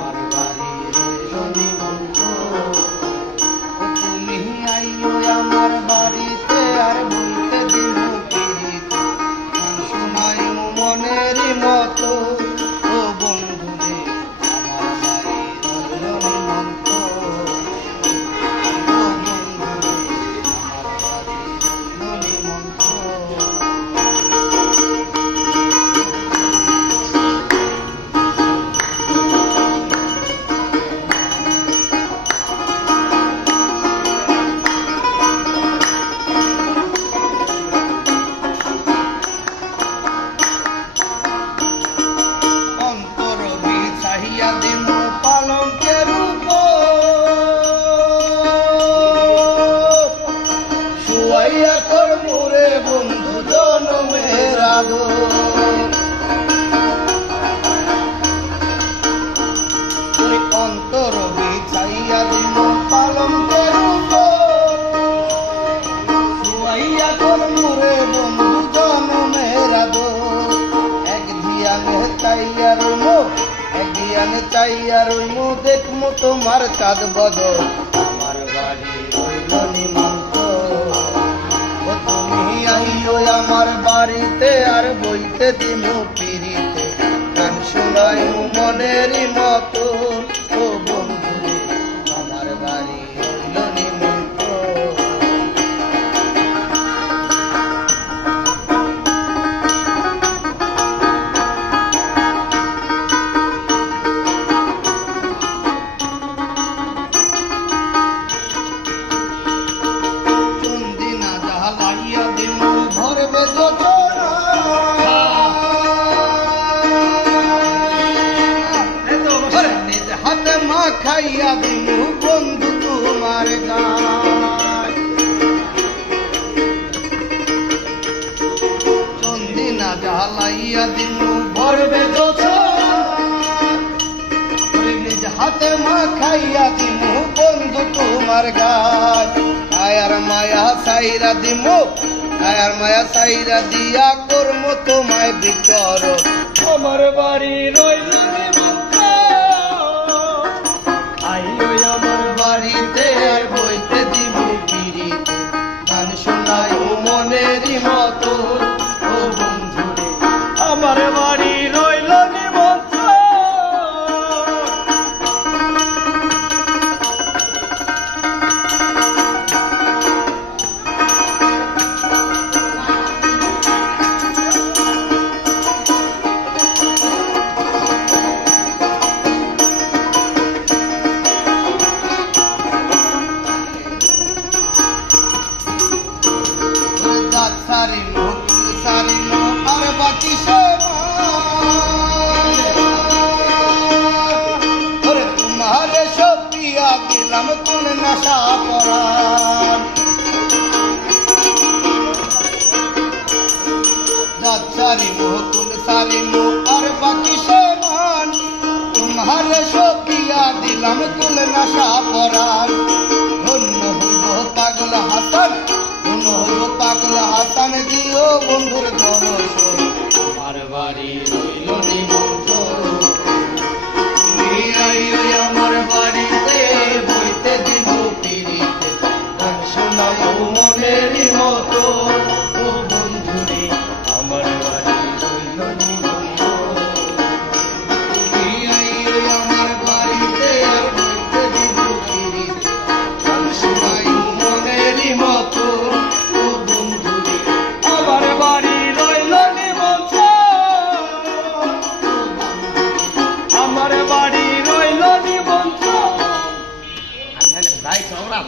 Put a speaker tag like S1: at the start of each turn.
S1: আমার বাড়ি রইল চাইয়া রইম এক চাইয়া রইম দেখমো তোমার চাঁদ বদল। আমার বাড়ি ও তুমি আইও আমার বাড়িতে, আর বইতে দিমু পিড়িতে। গান শোনাই মনেরই মতো। মা খাইয়া দিমু বন্ধু তোমার গায়। চন্দিনা জাহালাইয়া দিমু ভরবে নিজ হাতে মা খাইয়া দিমু বন্ধু তোমার গায়। আয়ার মায়া সাইরা দিমু, আয়ার মায়া সাইরা দিয়া কর্ম তোমায় বিচর।
S2: আমার বাড়ি রইল
S1: দিলাম কোন নাশা পরাণ। সারিনো কুল সারিনো আর বাকি সমান তোমারে সব পিয়া দিলাম কুল নাশা পরাণ। ধন্য হইব পাগল হাসান, ধন্য হইব পাগল হাসান, দিও বন্ধুর
S2: রইল